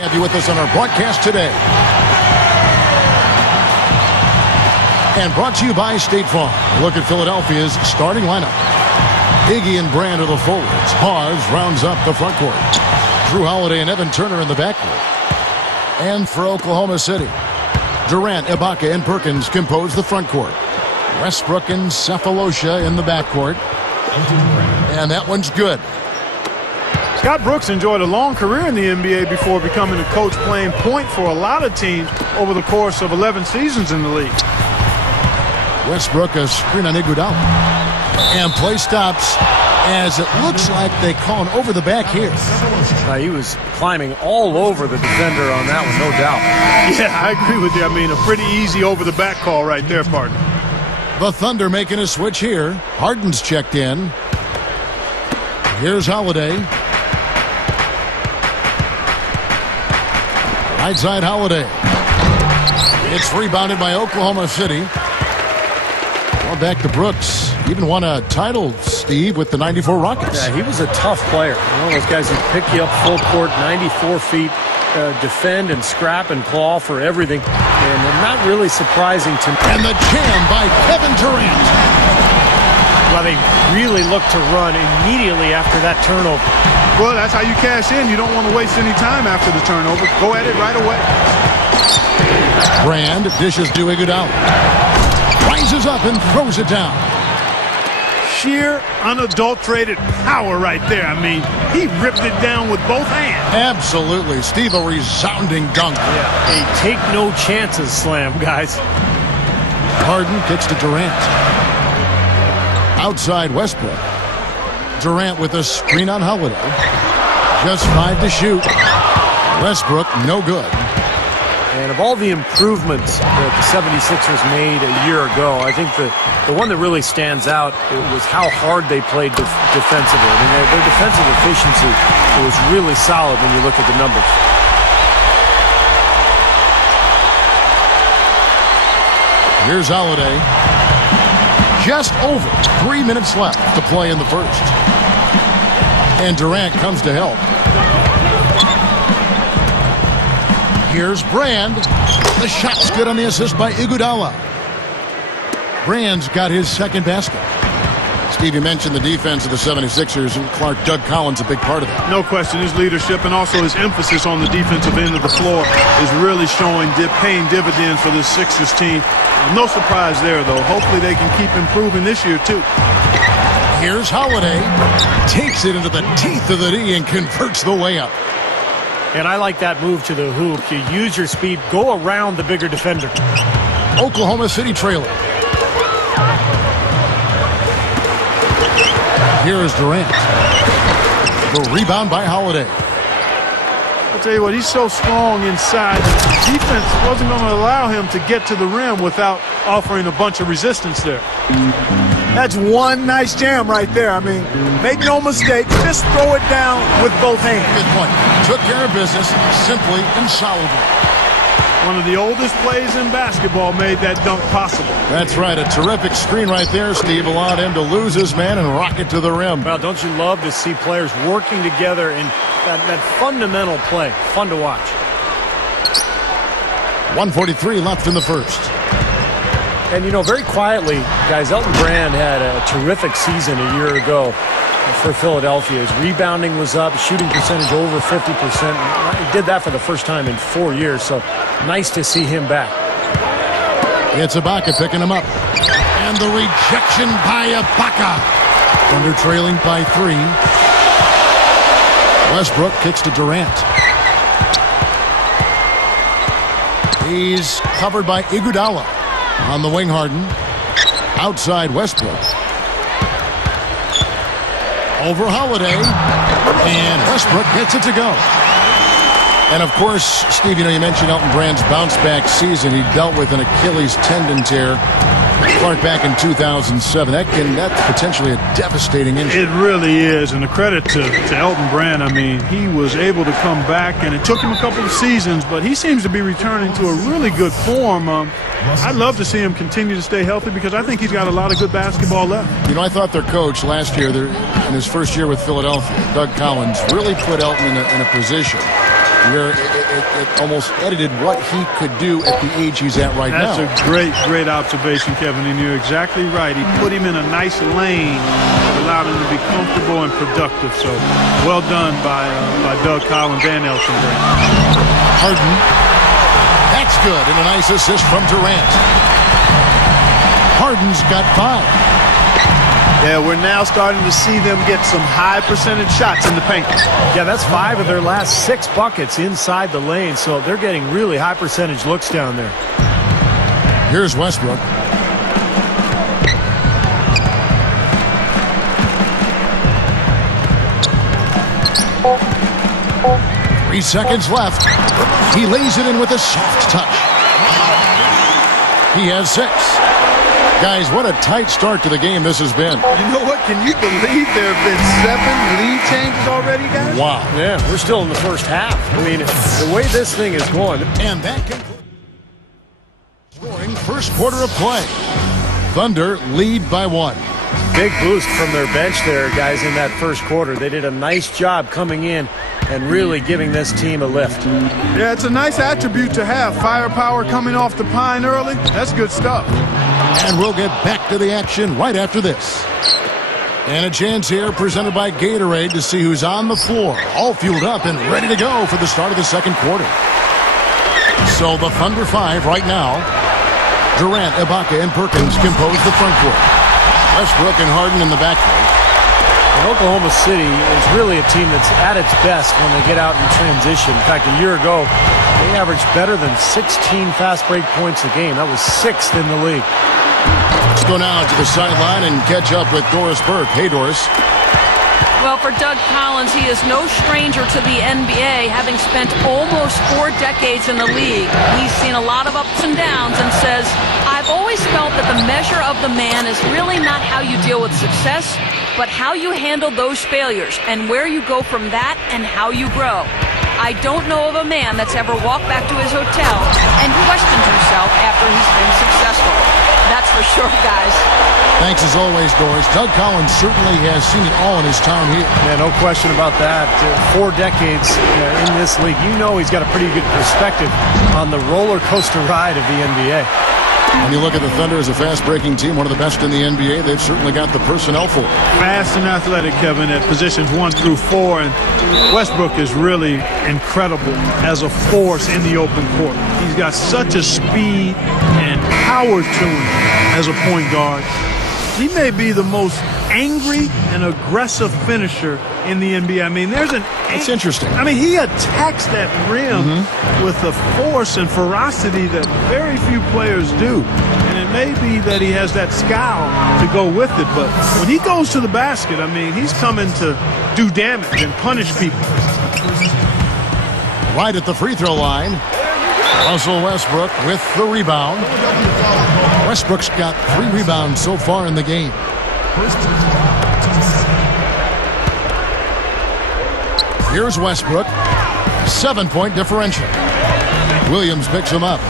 Have you with us on our broadcast today. And brought to you by State Farm. Look at Philadelphia's starting lineup. Iggy and Brand are the forwards. Hars rounds up the front court. Drew Holiday and Evan Turner in the backcourt. And for Oklahoma City, Durant, Ibaka, and Perkins compose the front court. Westbrook and Cephalosha in the backcourt. And that one's good. Scott Brooks enjoyed a long career in the NBA before becoming a coach, playing point for a lot of teams over the course of 11 seasons in the league. Westbrook a screen on Iguodala. And play stops as it looks like they call an over the back here. He was climbing all over the defender on that one, no doubt. Yeah, I agree with you. I mean, a pretty easy over the back call right there, partner. The Thunder making a switch here. Harden's checked in. Here's Holiday. Right side Holiday. It's rebounded by Oklahoma City. Well, back to Brooks. Even won a title, Steve, with the 94 Rockets. Yeah, he was a tough player. One of those guys who pick you up full court, 94 feet, defend and scrap and claw for everything. And not really surprising to me. And the jam by Kevin Durant. Well, they really looked to run immediately after that turnover. Well, that's how you cash in. You don't want to waste any time after the turnover. Go at it right away. Brand dishes to Iguodala. Rises up and throws it down. Sheer, unadulterated power right there. I mean, he ripped it down with both hands. Absolutely. Steve, a resounding dunk. Yeah, a take no chances slam, guys. Harden kicks to Durant. Outside Westbrook. Durant with a screen on Holiday. Just 5 to shoot. Westbrook, no good. And of all the improvements that the 76ers made a year ago, I think the one that really stands out was how hard they played defensively. I mean, their defensive efficiency was really solid when you look at the numbers. Here's Holiday. Just over 3 minutes left to play in the first. And Durant comes to help. Here's Brand. The shot's good on the assist by Iguodala. Brand's got his second basket. Steve, you mentioned the defense of the 76ers, and Doug Collins a big part of that. No question. His leadership and also his emphasis on the defensive end of the floor is really paying dividends for this Sixers team. No surprise there, though. Hopefully they can keep improving this year, too. Here's Holiday. Takes it into the teeth of the D and converts the layup. And I like that move to the hoop. You use your speed, go around the bigger defender. Oklahoma City trailer. Here is Durant. The rebound by Holiday. I'll tell you what, he's so strong inside. The defense wasn't going to allow him to get to the rim without offering a bunch of resistance there. That's one nice jam right there. I mean, make no mistake, just throw it down with both hands. Good point. Took care of business simply and solidly. One of the oldest plays in basketball made that dunk possible. That's right. A terrific screen right there, Steve. Allowed him to lose his man and rock it to the rim. Well, don't you love to see players working together in that fundamental play? Fun to watch. 1:43 left in the first. And, you know, very quietly, guys, Elton Brand had a terrific season a year ago for Philadelphia. His rebounding was up, shooting percentage over 50%. He did that for the first time in 4 years, so nice to see him back. It's Ibaka picking him up. And the rejection by Ibaka. Thunder trailing by 3. Westbrook kicks to Durant. He's covered by Iguodala. On the wing, Harden. Outside Westbrook. Over Holiday. And Westbrook gets it to go. And, of course, Steve, you know, you mentioned Elton Brand's bounce-back season. He dealt with an Achilles tendon tear. Clark back in 2007. That's potentially a devastating injury. It really is, and the credit to Elton Brand. I mean, he was able to come back, and it took him a couple of seasons, but he seems to be returning to a really good form. I'd love to see him continue to stay healthy because I think he's got a lot of good basketball left. You know, I thought their coach last year, in his first year with Philadelphia, Doug Collins, really put Elton in a position where it almost edited what he could do at the age he's at right now. That's a great observation, Kevin, and you're exactly right. He put him in a nice lane that allowed him to be comfortable and productive. So well done by Doug Collins and Elton Brand. Harden. That's good, and a nice assist from Durant. Harden's got 5. Yeah, we're now starting to see them get some high percentage shots in the paint. Yeah, that's 5 of their last 6 buckets inside the lane, so they're getting really high percentage looks down there. Here's Westbrook. Three seconds left. He lays it in with a soft touch. He has 6. Guys, what a tight start to the game this has been. You know what? Can you believe there have been 7 lead changes already, guys? Wow. Yeah, we're still in the first half. I mean, the way this thing is going. And that concludes scoring first quarter of play. Thunder lead by 1. Big boost from their bench there, guys, in that first quarter. They did a nice job coming in and really giving this team a lift. Yeah, it's a nice attribute to have. Firepower coming off the pine early. That's good stuff. And we'll get back to the action right after this. And a chance here presented by Gatorade to see who's on the floor, all fueled up and ready to go for the start of the second quarter. So the Thunder 5 right now. Durant, Ibaka, and Perkins compose the front court. Westbrook and Harden in the backcourt. And Oklahoma City is really a team that's at its best when they get out in transition. In fact, a year ago, they averaged better than 16 fast break points a game. That was 6th in the league. Let's go now to the sideline and catch up with Doris Burke. Hey, Doris. Well, for Doug Collins, he is no stranger to the NBA, having spent almost 4 decades in the league. He's seen a lot of ups and downs and says, I've always felt that the measure of the man is really not how you deal with success, but how you handle those failures and where you go from that and how you grow. I don't know of a man that's ever walked back to his hotel and questioned himself after he's been successful. That's for sure, guys. Thanks as always, Doris. Doug Collins certainly has seen it all in his time here. Yeah, no question about that. 4 decades in this league. You know he's got a pretty good perspective on the roller coaster ride of the NBA. When you look at the Thunder as a fast-breaking team, one of the best in the NBA, they've certainly got the personnel for it. Fast and athletic, Kevin, at positions 1 through 4, and Westbrook is really incredible as a force in the open court. He's got such a speed and power to him as a point guard. He may be the most angry and aggressive finisher in the NBA. I mean, It's interesting. I mean, he attacks that rim with a force and ferocity that very few players do. And it may be that he has that scowl to go with it, but when he goes to the basket, I mean, he's coming to do damage and punish people. Right at the free throw line, Russell Westbrook with the rebound. Westbrook's got 3 rebounds so far in the game. Here's Westbrook. 7-point differential. Williams picks him up.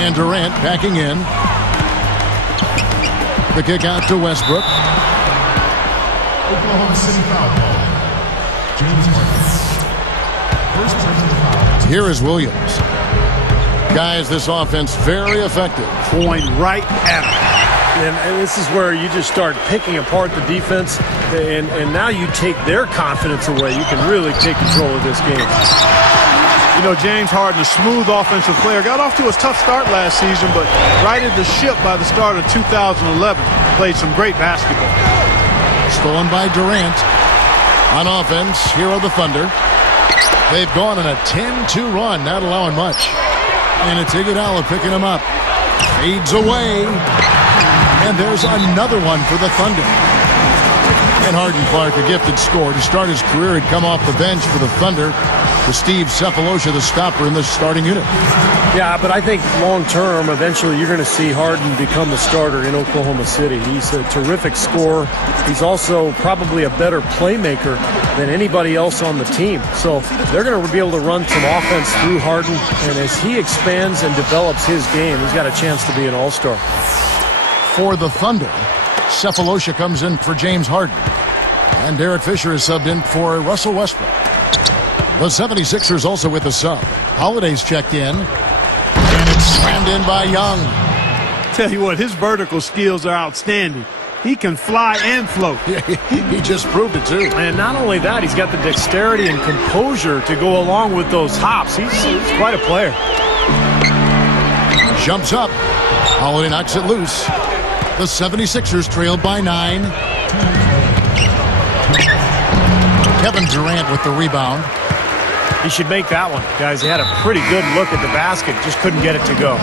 And Durant backing in. The kick out to Westbrook. Oklahoma City foul ball. James Harden. First personal foul. Here is Williams. Guys, this offense very effective. Point right at him. And this is where you just start picking apart the defense, and now you take their confidence away. You can really take control of this game. You know, James Harden, a smooth offensive player, got off to a tough start last season, but righted the ship by the start of 2011. Played some great basketball. Stolen by Durant. On offense, here are the Thunder. They've gone on a 10-2 run, not allowing much. And it's Iguodala picking him up. Fades away. And there's another one for the Thunder. And Harden Clark, a gifted scorer. To start his career, he'd come off the bench for the Thunder. With Steve Cephalosha, the stopper in the starting unit. Yeah, but I think long-term, eventually you're going to see Harden become the starter in Oklahoma City. He's a terrific scorer. He's also probably a better playmaker than anybody else on the team. So they're going to be able to run some offense through Harden. And as he expands and develops his game, he's got a chance to be an all-star. For the Thunder, Cephalosha comes in for James Harden. And Derek Fisher is subbed in for Russell Westbrook. The 76ers also with a sub. Holiday's checked in. And it's slammed in by Young. Tell you what, his vertical skills are outstanding. He can fly and float. He just proved it, too. And not only that, he's got the dexterity and composure to go along with those hops. He's quite a player. Jumps up. Holiday knocks it loose. The 76ers trailed by 9. Kevin Durant with the rebound. He should make that one. Guys, he had a pretty good look at the basket. Just couldn't get it to go.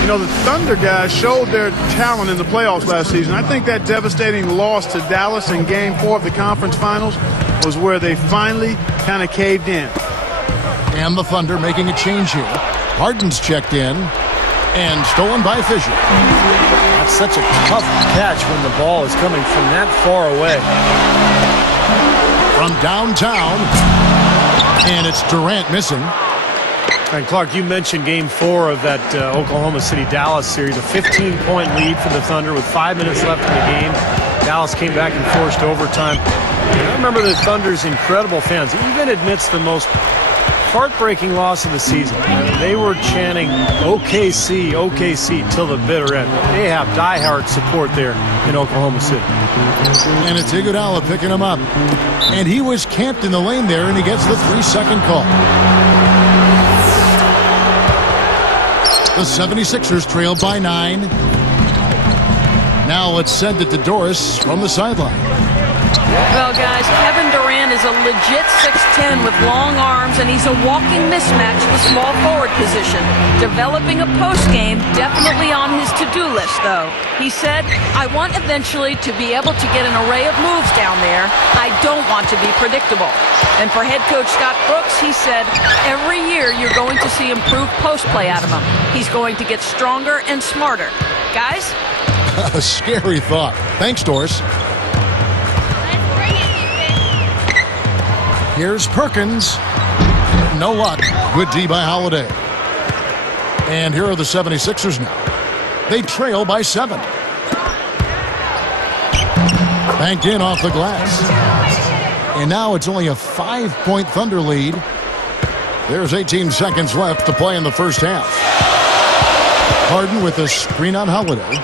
You know, the Thunder guys showed their talent in the playoffs last season. I think that devastating loss to Dallas in Game 4 of the conference finals was where they finally kind of caved in. And the Thunder making a change here. Harden's checked in. And stolen by Fisher. That's such a tough catch when the ball is coming from that far away. From downtown. And it's Durant missing. And Clark, you mentioned Game 4 of that Oklahoma City-Dallas series. A 15-point lead for the Thunder with 5 minutes left in the game. Dallas came back and forced overtime. And I remember the Thunder's incredible fans, even amidst the most heartbreaking loss of the season. They were chanting OKC, OKC till the bitter end. They have diehard support there in Oklahoma City. And it's Iguodala picking him up. And he was camped in the lane there, and he gets the 3-second call. The 76ers trail by 9. Now let's send it to Doris from the sideline. Well, guys, Kevin Durant is a legit 6'10" with long arms, and he's a walking mismatch in the small forward position. Developing a post game, definitely on his to-do list, though. He said, I want eventually to be able to get an array of moves down there. I don't want to be predictable. And for head coach Scott Brooks, he said, every year you're going to see improved post play out of him. He's going to get stronger and smarter. Guys? A scary thought. Thanks, Doris. Here's Perkins. No luck. Good D by Holiday. And here are the 76ers now. They trail by 7. Banked in off the glass. And now it's only a 5-point Thunder lead. There's 18 seconds left to play in the first half. Harden with a screen on Holiday.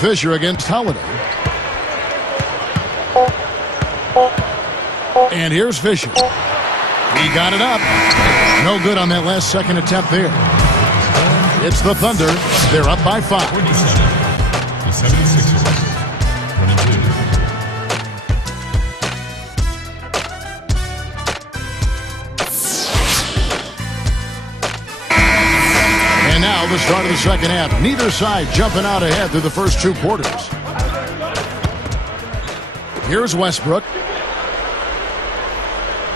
Fisher against Holiday. And here's Fisher. He got it up. No good on that last second attempt there. It's the Thunder. They're up by 5. The 76ers. 22. And now the start of the second half. Neither side jumping out ahead through the first 2 quarters. Here's Westbrook.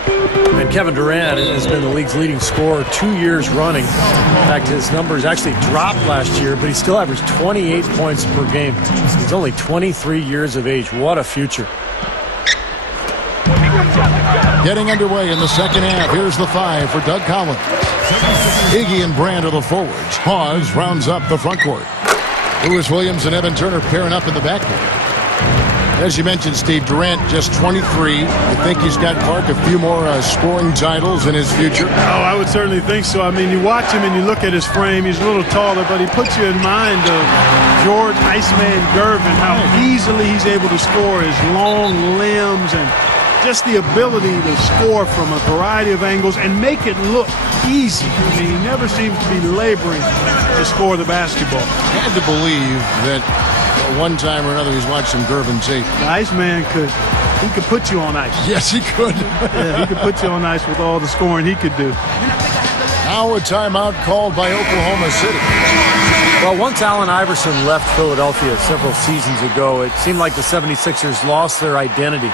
And Kevin Durant has been the league's leading scorer 2 years running. In fact, his numbers actually dropped last year, but he still averaged 28 points per game. He's only 23 years of age. What a future. Getting underway in the second half. Here's the 5 for Doug Collins. Iggy and Brand are the forwards. Hawes rounds up the front court. Lewis Williams and Evan Turner pairing up in the backcourt. As you mentioned, Steve, Durant just 23. I think he's got, Clark, a few more scoring titles in his future. Oh, I would certainly think so. I mean, you watch him and you look at his frame. He's a little taller, but he puts you in mind of George Iceman Gervin, how easily he's able to score, his long limbs and just the ability to score from a variety of angles and make it look easy. I mean, he never seems to be laboring to score the basketball. I had to believe that one time or another he's watched some Gervin tape. The Iceman could put you on ice. Yes, he could. Yeah, he could put you on ice with all the scoring he could do. Now a timeout called by Oklahoma City. Well, once Allen Iverson left Philadelphia several seasons ago, it seemed like the 76ers lost their identity.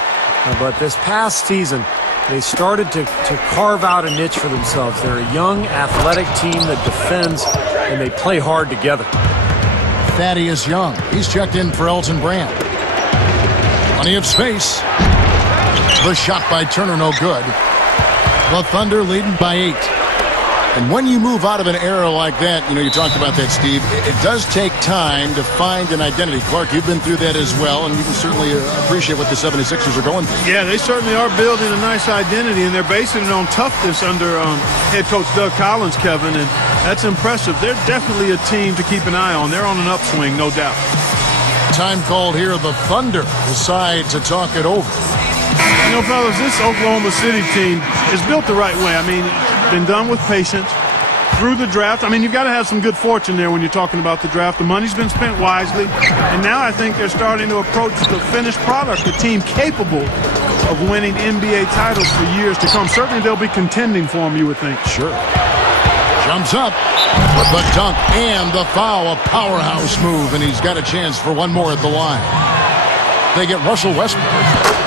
But this past season, they started to carve out a niche for themselves. They're a young, athletic team that defends, and they play hard together. Thaddeus Young. He's checked in for Elton Brand. Plenty of space. The shot by Turner, no good. The Thunder leading by 8. And when you move out of an era like that, you talked about that, Steve, it does take time to find an identity. Clark, you've been through that as well, and you can certainly appreciate what the 76ers are going through. Yeah, they certainly are building a nice identity, and they're basing it on toughness under head coach Doug Collins, Kevin, and that's impressive. They're definitely a team to keep an eye on. They're on an upswing, no doubt. Time called here. The Thunder decide to talk it over. Fellas, this Oklahoma City team is built the right way. I mean, been done with patience through the draft. I mean, you've got to have some good fortune there when you're talking about the draft. The money's been spent wisely, and now I think they're starting to approach the finished product, a team capable of winning NBA titles for years to come. Certainly they'll be contending for them, you would think. Sure. Jumps up with the dunk and the foul. A powerhouse move, and he's got a chance for one more at the line. They get Russell Westbrook.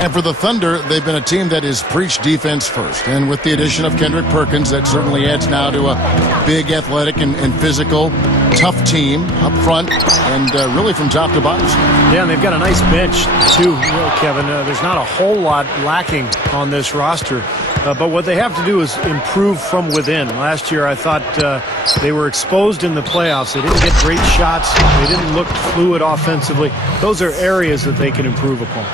And for the Thunder, they've been a team that has preached defense first. And with the addition of Kendrick Perkins, that certainly adds now to a big, athletic, and physical, tough team up front and really from top to bottom. Yeah, and they've got a nice bench, too, Kevin. There's not a whole lot lacking on this roster. But what they have to do is improve from within. Last year, I thought they were exposed in the playoffs. They didn't get great shots. They didn't look fluid offensively. Those are areas that they can improve upon.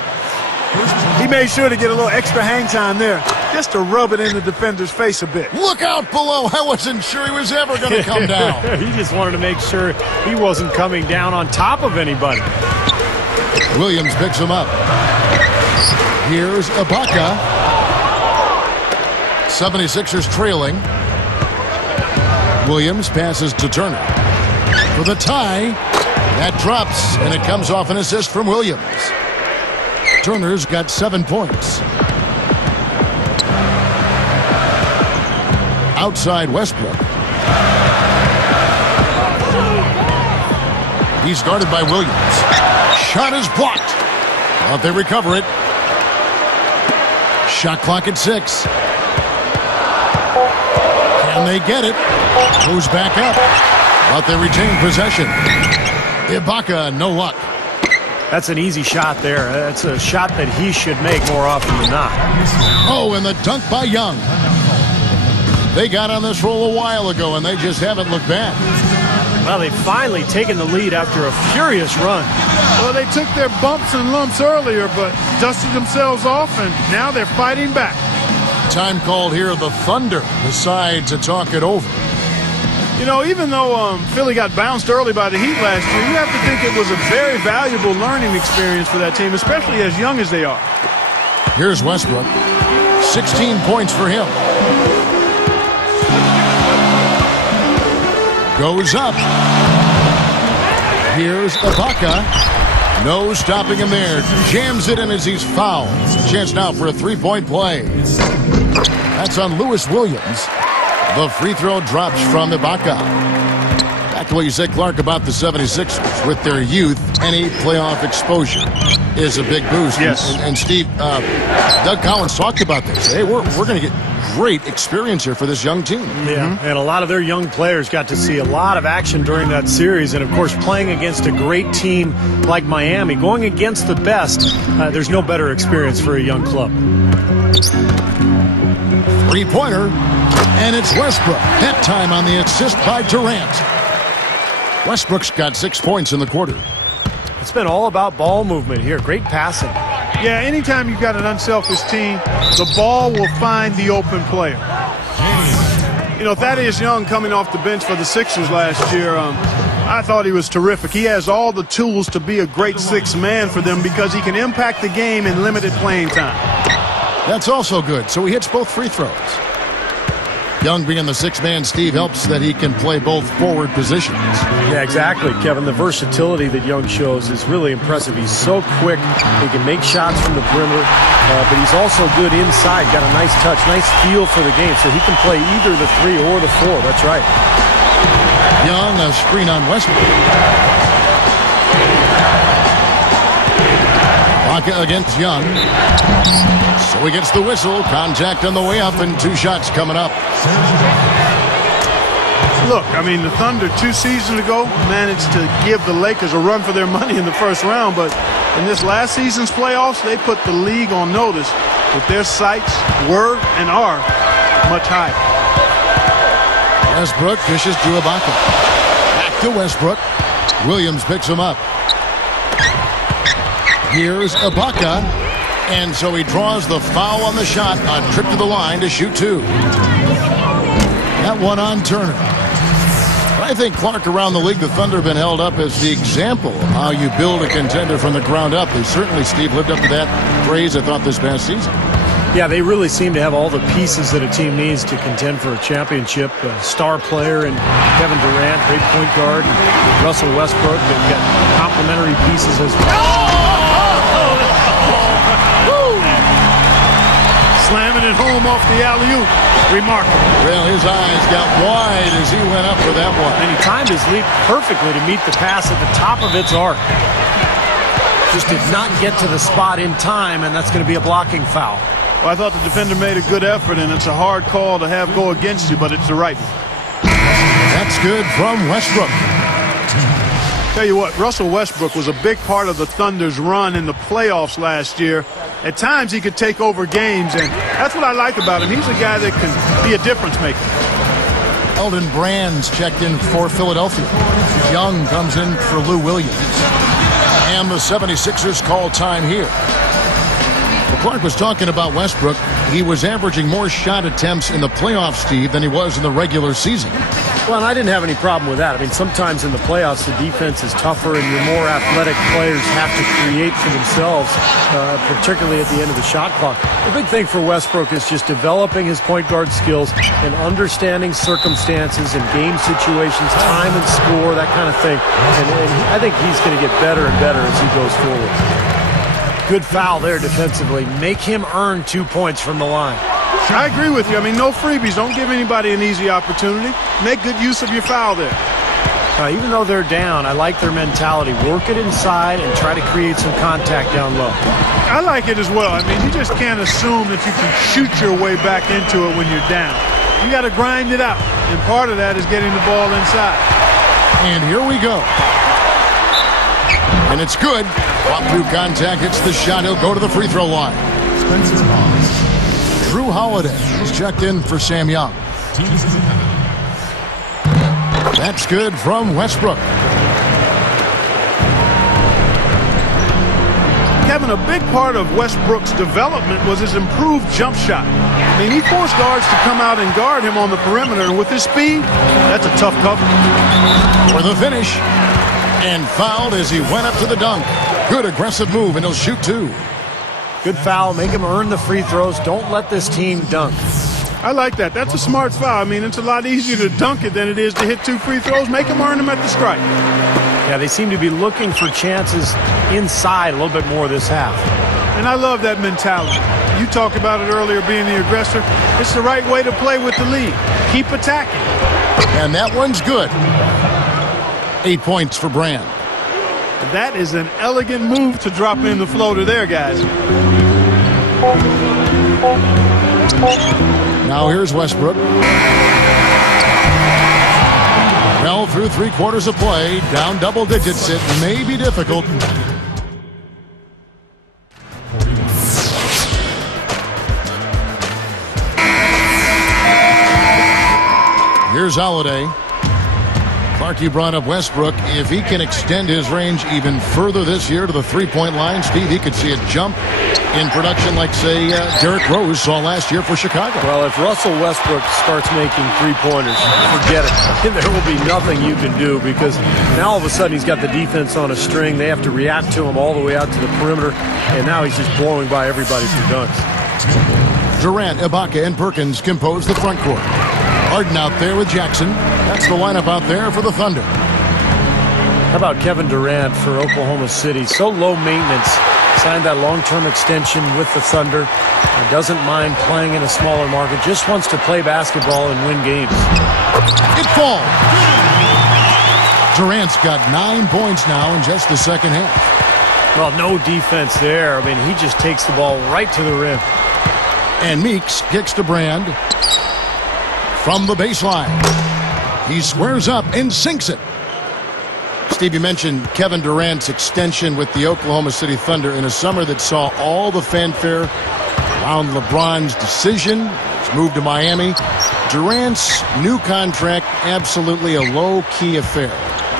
He made sure to get a little extra hang time there, just to rub it in the defender's face a bit. Look out below. I wasn't sure he was ever going to come down. He just wanted to make sure he wasn't coming down on top of anybody. Williams picks him up. Here's Ibaka. 76ers trailing. Williams passes to Turner. For the tie. That drops, and it comes off an assist from Williams. Turner's got 7 points. Outside Westbrook. He's guarded by Williams. Shot is blocked. But they recover it. Shot clock at 6. Can they get it? Goes back up. But they retain possession. Ibaka, no luck. That's an easy shot there. That's a shot that he should make more often than not. Oh, and the dunk by Young. They got on this roll a while ago, and they just haven't looked back. Well, they've finally taken the lead after a furious run. Well, they took their bumps and lumps earlier, but dusted themselves off, and now they're fighting back. Time called here. The Thunder decide to talk it over. Even though Philly got bounced early by the Heat last year, you have to think it was a very valuable learning experience for that team, especially as young as they are. Here's Westbrook. 16 points for him. Goes up. Here's Ibaka. No stopping him there. Jams it in as he's fouled. Chance now for a three-point play. That's on Lewis Williams. The free throw drops from Ibaka. Back to what you said, Clark, about the 76ers. With their youth, any playoff exposure is a big boost. Yes. And Steve, Doug Collins talked about this. Hey, we're going to get great experience here for this young team. Yeah, and a lot of their young players got to see a lot of action during that series. And, of course, playing against a great team like Miami, going against the best, there's no better experience for a young club. Three-pointer, and it's Westbrook. That time on the assist by Durant. Westbrook's got 6 points in the quarter. It's been all about ball movement here. Great passing. Yeah, anytime you've got an unselfish team, the ball will find the open player. Thaddeus Young coming off the bench for the Sixers last year, I thought he was terrific. He has all the tools to be a great sixth man for them because he can impact the game in limited playing time. That's also good. So he hits both free throws. Young being the sixth man, Steve, helps that he can play both forward positions. Yeah, exactly, Kevin. The versatility that Young shows is really impressive. He's so quick. He can make shots from the perimeter, but he's also good inside. Got a nice touch, nice feel for the game, so he can play either the 3 or the 4. That's right. Young, a screen on Westbrook. Ibaka against Young. So he gets the whistle. Contact on the way up, and 2 shots coming up. Look, the Thunder 2 seasons ago managed to give the Lakers a run for their money in the first round, but in this last season's playoffs, they put the league on notice that their sights were and are much higher. Westbrook dishes to Ibaka. Back to Westbrook. Williams picks him up. Here's Ibaka. And so he draws the foul on the shot. A trip to the line to shoot 2. That one on Turner. I think, Clark, around the league, the Thunder have been held up as the example of how you build a contender from the ground up. They certainly, Steve, lived up to that praise, I thought, this past season. Yeah, they really seem to have all the pieces that a team needs to contend for a championship. A star player and Kevin Durant, great point guard, and Russell Westbrook. They've got complementary pieces as well. Slamming it home off the alley-oop. Remarkable. Well, his eyes got wide as he went up for that one. And he timed his leap perfectly to meet the pass at the top of its arc. Just did not get to the spot in time, and that's going to be a blocking foul. Well, I thought the defender made a good effort, and it's a hard call to have go against you, but it's the right one. That's good from Westbrook. Tell you what, Russell Westbrook was a big part of the Thunder's run in the playoffs last year. At times he could take over games, and that's what I like about him. He's a guy that can be a difference maker. Elton Brand's checked in for Philadelphia. Young comes in for Lou Williams. And the 76ers call time here. Well, Clark was talking about Westbrook. He was averaging more shot attempts in the playoffs, Steve, than he was in the regular season. Well, and I didn't have any problem with that. I mean, sometimes in the playoffs, the defense is tougher and your more athletic players have to create for themselves, particularly at the end of the shot clock. The big thing for Westbrook is just developing his point guard skills and understanding circumstances and game situations, time and score, that kind of thing. And I think he's going to get better and better as he goes forward. Good foul there defensively. Make him earn 2 points from the line. I agree with you. I mean, no freebies. Don't give anybody an easy opportunity. Make good use of your foul there. Even though they're down, I like their mentality. Work it inside and try to create some contact down low. I like it as well. I mean, you just can't assume that you can shoot your way back into it when you're down. You got to grind it out, and part of that is getting the ball inside. And here we go. And it's good. Pop through contact, hits the shot. He'll go to the free throw line. Spencer Hawes. Drew Holiday is checked in for Sam Young. That's good from Westbrook. Kevin, a big part of Westbrook's development was his improved jump shot. I mean, he forced guards to come out and guard him on the perimeter, and with his speed, that's a tough cover. For the finish. And fouled as he went up to the dunk. Good aggressive move, and he'll shoot 2. Good foul. Make him earn the free throws. Don't let this team dunk. I like that. That's a smart foul. I mean, it's a lot easier to dunk it than it is to hit 2 free throws. Make them earn them at the stripe. Yeah, they seem to be looking for chances inside a little bit more this half. And I love that mentality. You talked about it earlier, being the aggressor. It's the right way to play with the lead. Keep attacking. And that one's good. 8 points for Brand. That is an elegant move to drop in the floater there, guys. Now here's Westbrook. Well, through 3/4 of play, down double digits. It may be difficult. Here's Holiday. Clark, you brought up Westbrook. If he can extend his range even further this year to the three-point line, Steve, he could see a jump in production like, say, Derrick Rose saw last year for Chicago. Well, if Russell Westbrook starts making three-pointers, forget it. There will be nothing you can do because now all of a sudden he's got the defense on a string. They have to react to him all the way out to the perimeter, and now he's just blowing by everybody for dunks. Durant, Ibaka, and Perkins compose the front court. Harden out there with Jackson. That's the lineup out there for the Thunder. How about Kevin Durant for Oklahoma City? So low maintenance. Signed that long-term extension with the Thunder. And doesn't mind playing in a smaller market. Just wants to play basketball and win games. It falls. Durant's got 9 points now in just the second half. Well, no defense there. I mean, he just takes the ball right to the rim. And Meeks kicks to Brand from the baseline. He squares up and sinks it. Steve, you mentioned Kevin Durant's extension with the Oklahoma City Thunder in a summer that saw all the fanfare around LeBron's decision, his move to Miami. Durant's new contract, absolutely a low-key affair.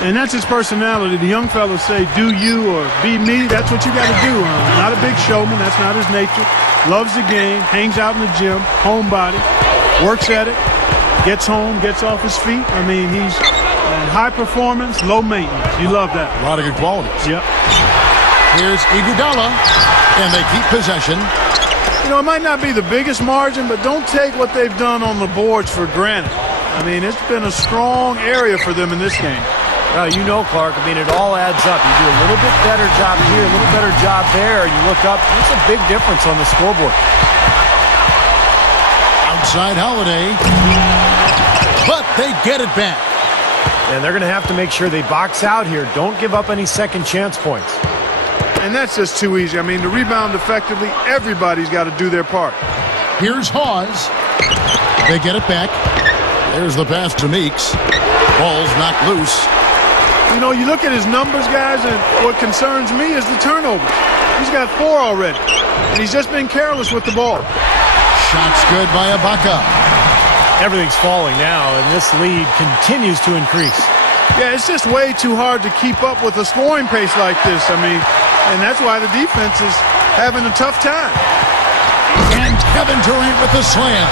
And that's his personality. The young fellas say, do you or be me. That's what you got to do. Not a big showman. That's not his nature. Loves the game. Hangs out in the gym. Homebody. Works at it. Gets home. Gets off his feet. I mean, he's high performance, low maintenance. You love that. A lot of good qualities. Yep. Here's Iguodala, and they keep possession. You know, it might not be the biggest margin, but don't take what they've done on the boards for granted. I mean, it's been a strong area for them in this game. You know, Clark, I mean, it all adds up. You do a little bit better job here, a little better job there, and you look up. It's a big difference on the scoreboard. Outside Holiday, but they get it back. And they're going to have to make sure they box out here. Don't give up any second chance points. And that's just too easy. I mean, to rebound effectively, everybody's got to do their part. Here's Hawes. They get it back. There's the pass to Meeks. Ball's knocked loose. You know, you look at his numbers, guys, and what concerns me is the turnovers. He's got 4 already, and he's just been careless with the ball. Shot's good by Ibaka. Everything's falling now, and this lead continues to increase. Yeah, it's just way too hard to keep up with a scoring pace like this. I mean, and that's why the defense is having a tough time. And Kevin Durant with the slam.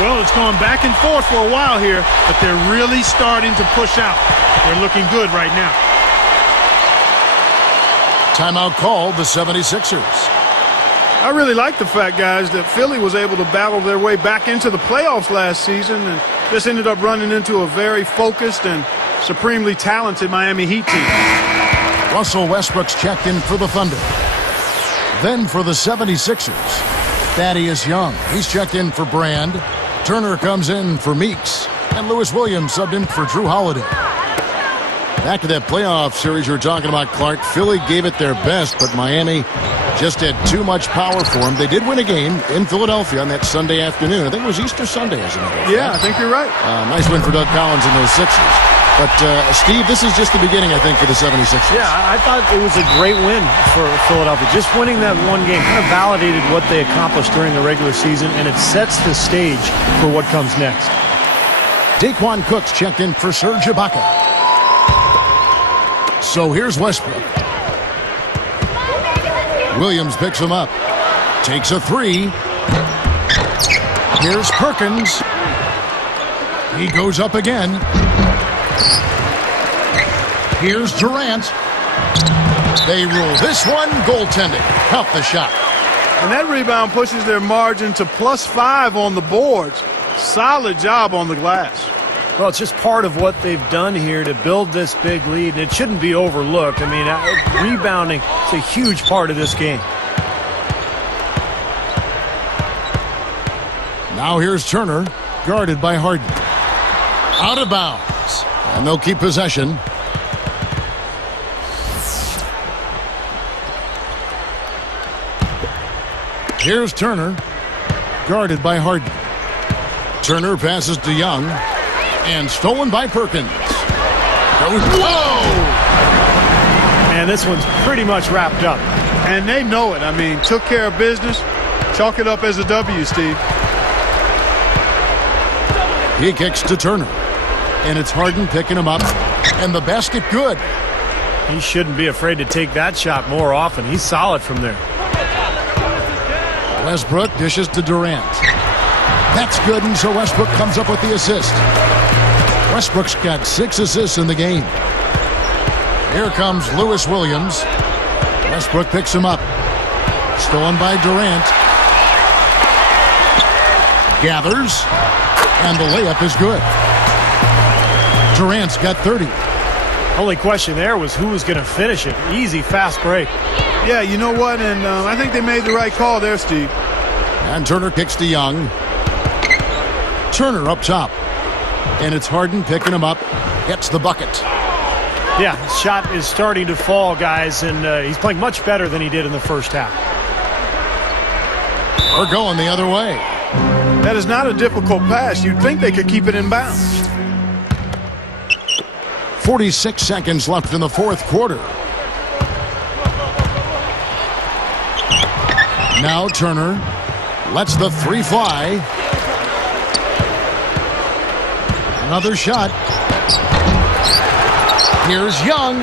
Well, it's gone back and forth for a while here, but they're really starting to push out. They're looking good right now. Timeout called the 76ers. I really like the fact, guys, that Philly was able to battle their way back into the playoffs last season and just ended up running into a very focused and supremely talented Miami Heat team. Russell Westbrook's checked in for the Thunder. Then for the 76ers, Thaddeus Young. He's checked in for Brand. Turner comes in for Meeks. And Lewis Williams subbed in for Drew Holiday. Back to that playoff series you were talking about, Clark. Philly gave it their best, but Miami just had too much power for them. They did win a game in Philadelphia on that Sunday afternoon. I think it was Easter Sunday, as a matter of fact. Yeah, I think you're right. Nice win for Doug Collins and those Sixers. But, Steve, this is just the beginning, I think, for the 76ers. Yeah, I thought it was a great win for Philadelphia. Just winning that one game kind of validated what they accomplished during the regular season, and it sets the stage for what comes next. Daquan Cook's checked in for Serge Ibaka. So here's Westbrook. Williams picks him up. Takes a 3. Here's Perkins. He goes up again. Here's Durant. They rule this one. Goaltending. Cuff the shot. And that rebound pushes their margin to +5 on the boards. Solid job on the glass. Well, it's just part of what they've done here to build this big lead, and it shouldn't be overlooked. I mean, rebounding is a huge part of this game. Now here's Turner, guarded by Harden. Out of bounds, and they'll keep possession. Here's Turner, guarded by Harden. Turner passes to Young, and stolen by Perkins. Whoa! Man, this one's pretty much wrapped up. And they know it. I mean, took care of business. Chalk it up as a W, Steve. He kicks to Turner, and it's Harden picking him up, and the basket good. He shouldn't be afraid to take that shot more often. He's solid from there. Westbrook dishes to Durant. That's good, and so Westbrook comes up with the assist. Westbrook's got 6 assists in the game. Here comes Lewis Williams. Westbrook picks him up. Stolen by Durant. Gathers, and the layup is good. Durant's got 30. Only question there was who was going to finish it. Easy, fast break. Yeah, you know what? And I think they made the right call there, Steve. And Turner kicks to Young. Turner up top. And it's Harden picking him up. Gets the bucket. Yeah, his shot is starting to fall, guys, and he's playing much better than he did in the first half. We're going the other way. That is not a difficult pass. You'd think they could keep it in bounds. 46 seconds left in the fourth quarter. Now Turner lets the 3 fly. Another shot. Here's Young.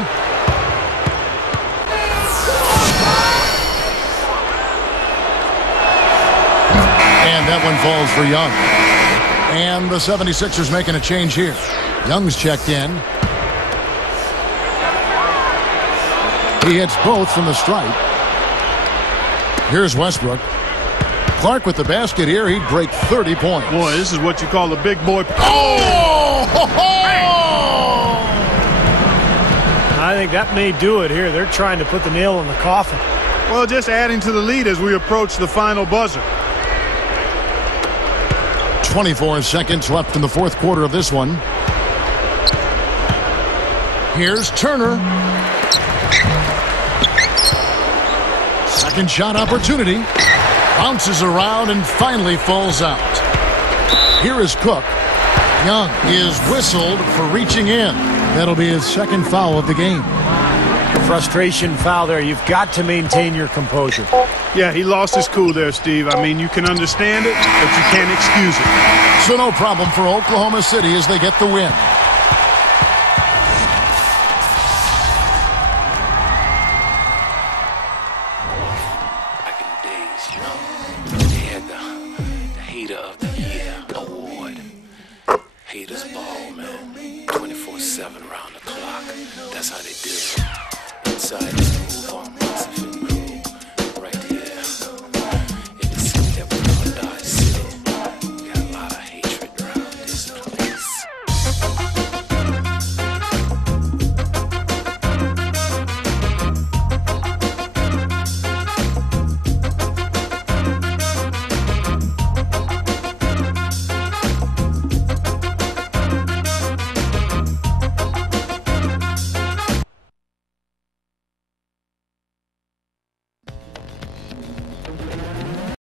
And that one falls for Young. And the 76ers making a change here. Young's checked in. He hits both from the stripe. Here's Westbrook. Clark with the basket here. He'd break 30 points. Boy, this is what you call a big boy. Oh! I think that may do it here. They're trying to put the nail in the coffin. Well, just adding to the lead as we approach the final buzzer. 24 seconds left in the fourth quarter of this one. Here's Turner. Second shot opportunity. Bounces around and finally falls out. Here is Cook. Young is whistled for reaching in. That'll be his second foul of the game. Frustration foul there. You've got to maintain your composure. Yeah, he lost his cool there, Steve. I mean, you can understand it, but you can't excuse it. So no problem for Oklahoma City as they get the win. Back in the days, you know, they had the Hater of the Year award. Haters ball, man. 24/7 around the clock. That's how they did.